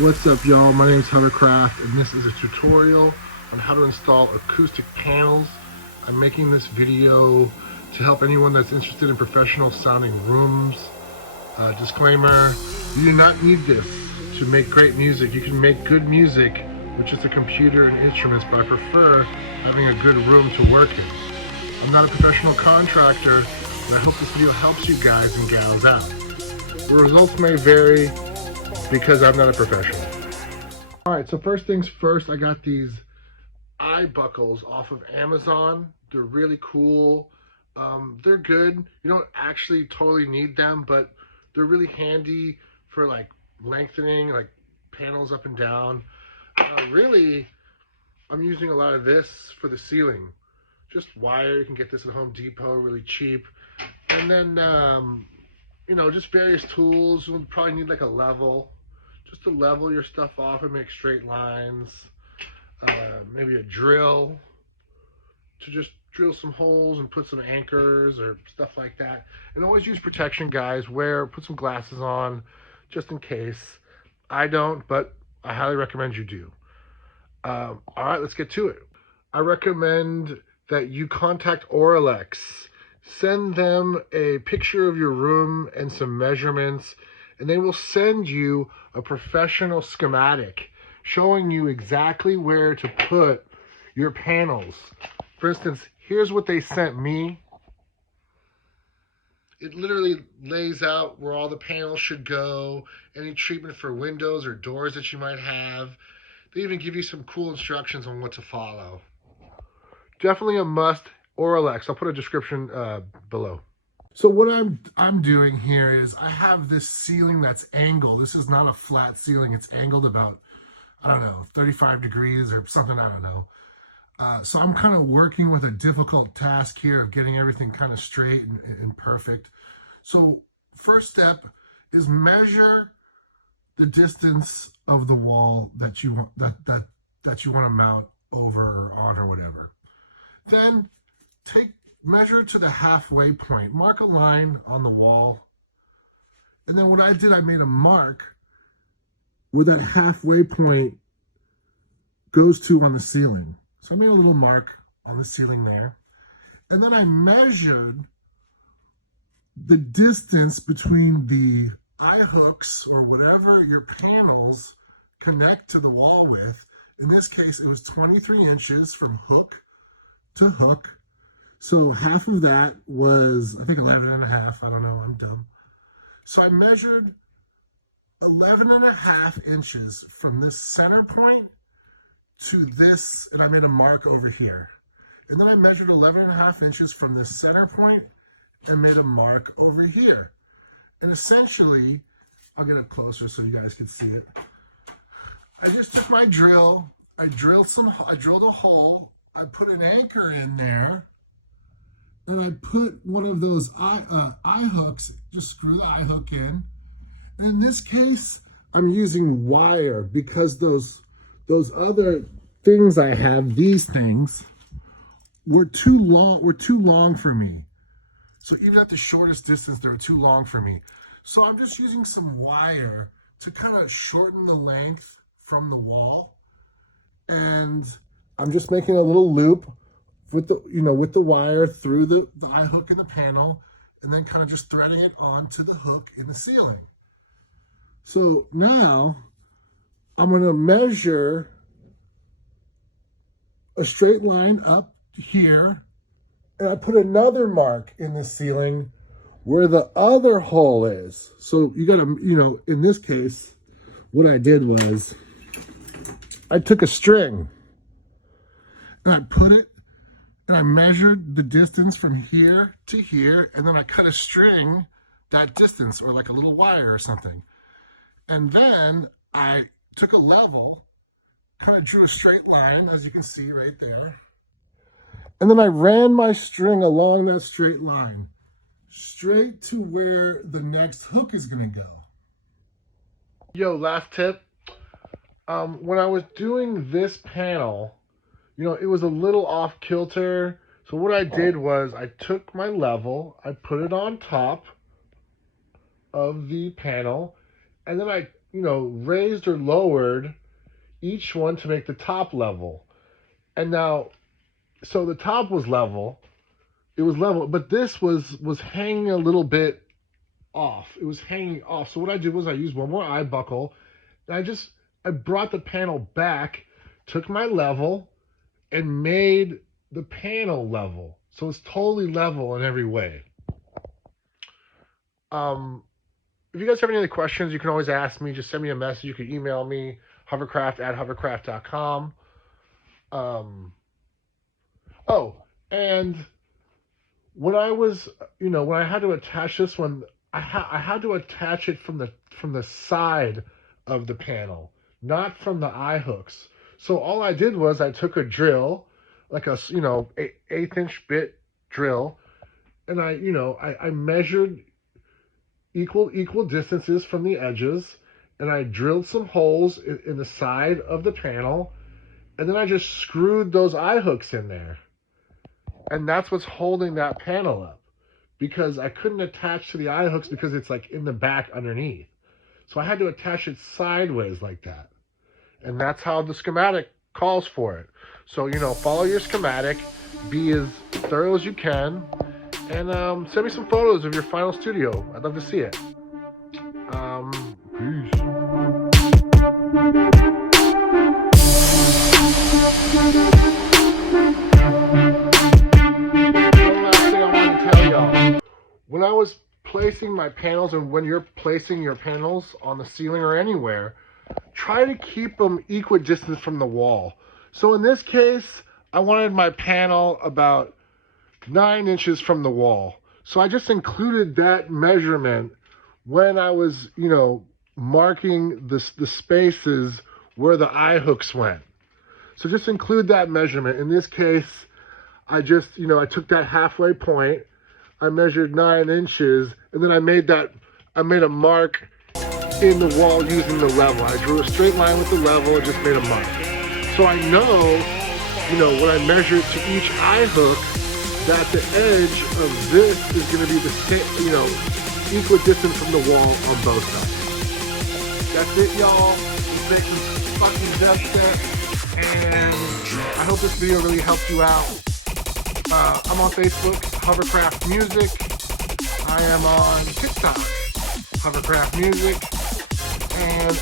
What's up, y'all? My name is HVRCRCRFT, and this is a tutorial on how to install acoustic panels. I'm making this video to help anyone that's interested in professional sounding rooms. Disclaimer, you do not need this to make great music. You can make good music with just a computer and instruments, but I prefer having a good room to work in. I'm not a professional contractor, and I hope this video helps you guys and gals out. The results may vary because I'm not a professional. Alright, so first things first, I got these eye buckles off of Amazon. They're really cool. They're good. You don't actually totally need them, but they're really handy for like lengthening like panels up and down. Really, I'm using a lot of this for the ceiling. Just wire. You can get this at Home Depot, really cheap. And then, you know, just various tools. You'll probably need like a level, just to level your stuff off and make straight lines. Maybe a drill to just drill some holes and put some anchors or stuff like that. And always use protection, guys. Put some glasses on just in case. I don't, but I highly recommend you do. All right, let's get to it. I recommend that you contact Oralex. Send them a picture of your room and some measurements, and they will send you a professional schematic showing you exactly where to put your panels. For instance, here's what they sent me. It literally lays out where all the panels should go, any treatment for windows or doors that you might have. They even give you some cool instructions on what to follow. Definitely a must. Oralex. I'll put a description below. So what I'm doing here is I have this ceiling that's angled. This is not a flat ceiling. It's angled about, I don't know, 35 degrees or something, I don't know. So I'm kind of working with a difficult task here of getting everything kind of straight and perfect. So first step is measure the distance of the wall that you want that you want to mount over or on or whatever. Then measure to the halfway point. Mark a line on the wall. And then what I did, I made a mark where that halfway point goes to on the ceiling. So I made a little mark on the ceiling there. And then I measured the distance between the eye hooks or whatever your panels connect to the wall with. In this case, it was 23 inches from hook to hook. So half of that was, I think, 11 and a half. I don't know, I'm dumb. So I measured 11 and a half inches from this center point to this, and I made a mark over here. And then I measured 11 and a half inches from this center point and made a mark over here. And essentially, I'll get up closer so you guys can see it. I just took my drill, I drilled a hole, I put an anchor in there, and I put one of those eye hooks, just screw the eye hook in. And in this case, I'm using wire because those other things I have, these things, were too long for me. So even at the shortest distance, they were too long for me. So I'm just using some wire to kind of shorten the length from the wall. And I'm just making a little loop with the wire through the eye hook in the panel, and then kind of just threading it onto the hook in the ceiling. So now I'm going to measure a straight line up here, and I put another mark in the ceiling where the other hole is. So you got to, in this case, what I did was I took a string and I put it, and I measured the distance from here to here, and then I cut a string that distance, or like a little wire or something. And then I took a level, kind of drew a straight line, as you can see right there. And then I ran my string along that straight line, straight to where the next hook is going to go. Yo, last tip. When I was doing this panel, it was a little off kilter. So what I did was I took my level, I put it on top of the panel, and then I raised or lowered each one to make the top level. And now, so the top was level, it was level, but this was hanging a little bit off. It was hanging off. So what I did was I used one more eye buckle, and I brought the panel back, took my level, and made the panel level. So it's totally level in every way. If you guys have any other questions, you can always ask me. Just send me a message. You can email me, hovercraft@hovercraft.com. And when I was, when I had to attach this one, I had to attach it from the side of the panel, not from the eye hooks. So all I did was I took a drill, like a 1/8" bit drill, and I measured equal distances from the edges, and I drilled some holes in the side of the panel, and then I just screwed those eye hooks in there. And that's what's holding that panel up, because I couldn't attach to the eye hooks because it's like in the back underneath. So I had to attach it sideways like that. And that's how the schematic calls for it. So, follow your schematic, be as thorough as you can, and send me some photos of your final studio. I'd love to see it. Peace. When I was placing my panels, and when you're placing your panels on the ceiling or anywhere, try to keep them equidistant from the wall. So in this case, I wanted my panel about 9 inches from the wall. So I just included that measurement when I was, marking the spaces where the eye hooks went. So just include that measurement. In this case, I just, I took that halfway point, I measured 9 inches, and then I made a mark in the wall using the level. I drew a straight line with the level and just made a mark. So I know, when I measure it to each eye hook, that the edge of this is going to be the same, equidistant from the wall on both sides. That's it, y'all. Let's make some fucking dubstep, and I hope this video really helped you out. I'm on Facebook, Hovercraft Music. I am on TikTok, Hovercraft Music, and